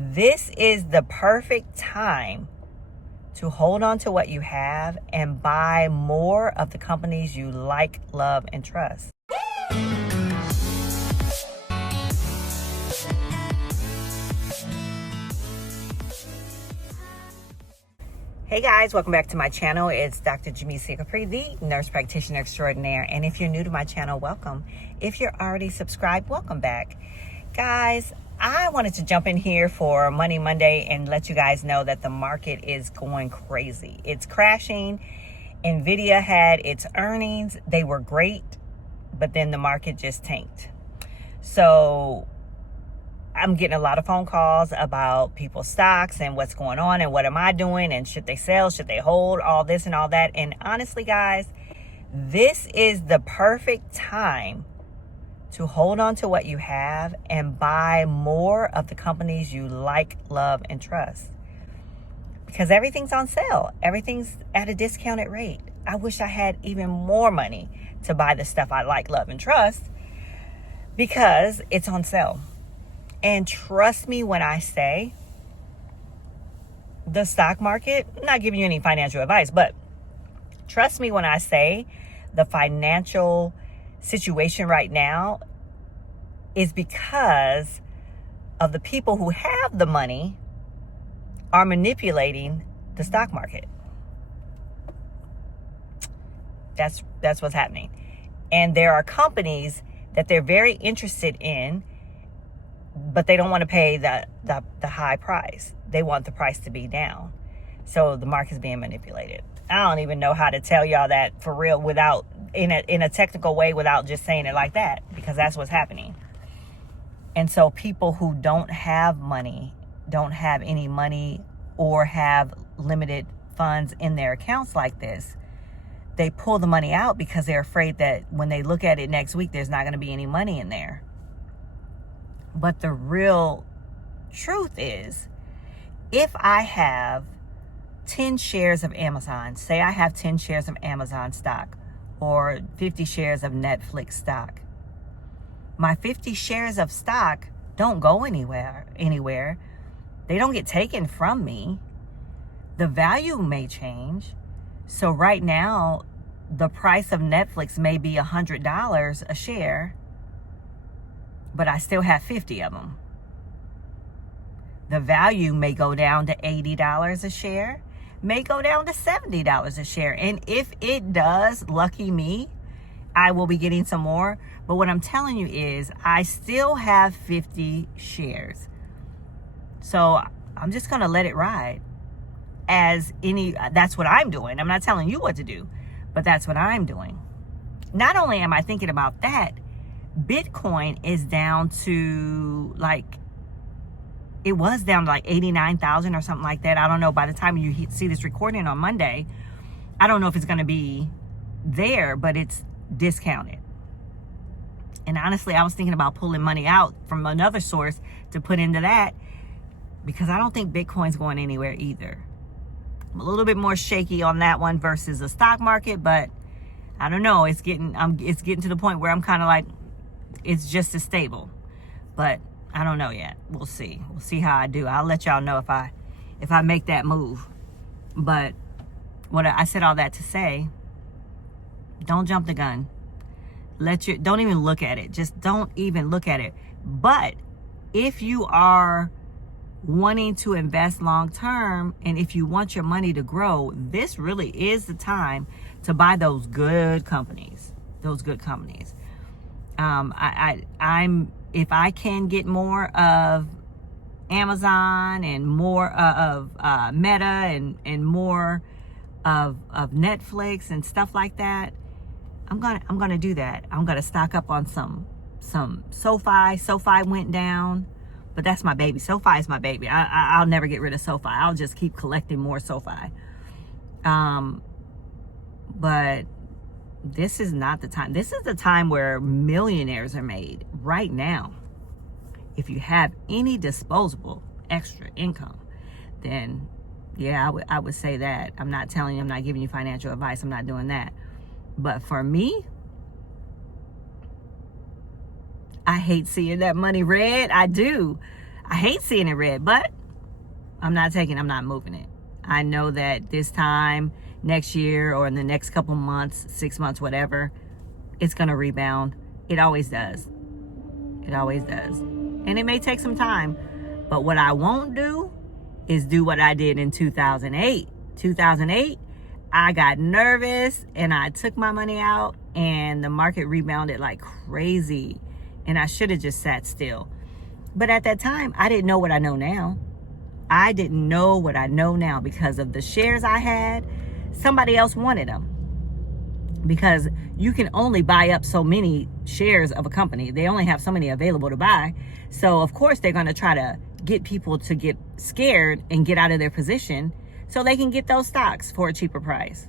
This is the perfect time to hold on to what you have and buy more of the companies you like, love, and trust. Hey guys, welcome back to my channel. It's Dr. Jamisa Capri, the nurse practitioner extraordinaire. And if you're new to my channel, welcome. If you're already subscribed, welcome back. Guys, I wanted to jump in here for Money Monday and let you guys know that the market is going crazy. It's crashing. Nvidia had its earnings. They were great, but then the market just tanked. So I'm getting a lot of phone calls about people's stocks and what's going on and what am I doing and should they sell, should they hold, all this and all that. And honestly, guys, this is the perfect time to hold on to what you have and buy more of the companies you like, love, and trust. Because everything's on sale. Everything's at a discounted rate. I wish I had even more money to buy the stuff I like, love, and trust because it's on sale. And trust me when I say the stock market, I'm not giving you any financial advice, but trust me when I say the financial situation right now is because of the people who have the money are manipulating the stock market. That's what's happening. And there are companies that they're very interested in, but they don't want to pay the high price. They want the price to be down. So the market's being manipulated. I don't even know how to tell y'all that for real without in a technical way without just saying it like that, because that's what's happening. And so people who don't have money, don't have any money, or have limited funds in their accounts like this, they pull the money out because they're afraid that when they look at it next week, there's not going to be any money in there. But the real truth is, if I have 10 shares of Amazon, say I have 10 shares of Amazon stock or 50 shares of Netflix stock, my 50 shares of stock don't go anywhere. They don't get taken from me. The value may change. So right now, the price of Netflix may be $100 a share, but I still have 50 of them. The value may go down to $80 a share, may go down to $70 a share. And if it does, lucky me, I will be getting some more. But what I'm telling you is I still have 50 shares. So I'm just going to let it ride that's what I'm doing. I'm not telling you what to do, but that's what I'm doing. Not only am I thinking about that, Bitcoin is down to it was down to 89,000 or something like that. I don't know. By the time you see this recording on Monday, I don't know if it's going to be there, but it's discounted. And honestly, I was thinking about pulling money out from another source to put into that because I don't think Bitcoin's going anywhere either. I'm a little bit more shaky on that one versus the stock market, but I don't know. It's getting to the point where I'm kind of like, it's just as stable, but I don't know yet. We'll see how I do. I'll let y'all know if I make that move. But what I said all that to say, don't jump the gun. Don't even look at it. Just don't even look at it. But if you are wanting to invest long term, and if you want your money to grow, this really is the time to buy those good companies. If I can get more of Amazon and more of Meta and more of Netflix and stuff like that, I'm gonna do that. I'm gonna stock up on some SoFi. SoFi went down, but that's my baby. SoFi is my baby. I'll never get rid of SoFi. I'll just keep collecting more SoFi. But this is not the time. This is the time where millionaires are made right now. If you have any disposable extra income, then yeah, I would say that. I'm not telling you, I'm not giving you financial advice. I'm not doing that. But for me, I hate seeing that money red. I do. I hate seeing it red, but I'm not moving it. I know that this time next year or in the next couple months, 6 months, whatever, it's going to rebound. It always does. It always does. And it may take some time, but what I won't do is do what I did in 2008. 2008, I got nervous and I took my money out and the market rebounded like crazy. And I should have just sat still. But at that time, I didn't know what I know now. I didn't know what I know now because of the shares I had. Somebody else wanted them. Because you can only buy up so many shares of a company. They only have so many available to buy. So, of course, they're going to try to get people to get scared and get out of their position so they can get those stocks for a cheaper price.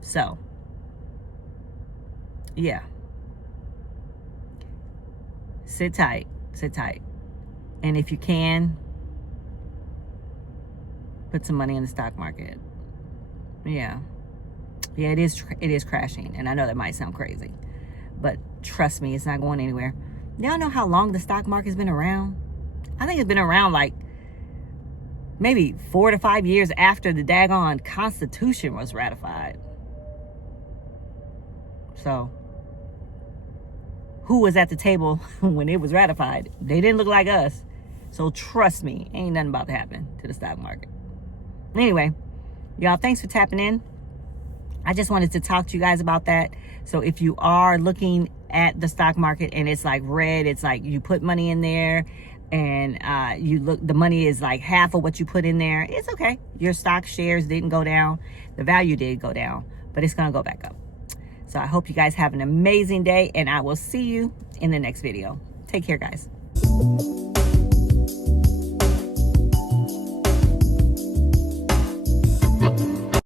So, yeah. Sit tight. Sit tight. And if you can, put some money in the stock market. Yeah. Yeah, it is crashing. And I know that might sound crazy. But trust me, it's not going anywhere. Y'all know how long the stock market's been around? I think it's been around like maybe 4 to 5 years after the daggone Constitution was ratified. So, who was at the table when it was ratified? They didn't look like us. So trust me, ain't nothing about to happen to the stock market. Anyway, y'all, thanks for tapping in. I just wanted to talk to you guys about that. So if you are looking at the stock market and it's like red, it's like you put money in there and you look, the money is like half of what you put in there. It's okay. Your stock shares didn't go down. The value did go down, but it's going to go back up. So I hope you guys have an amazing day and I will see you in the next video. Take care, guys.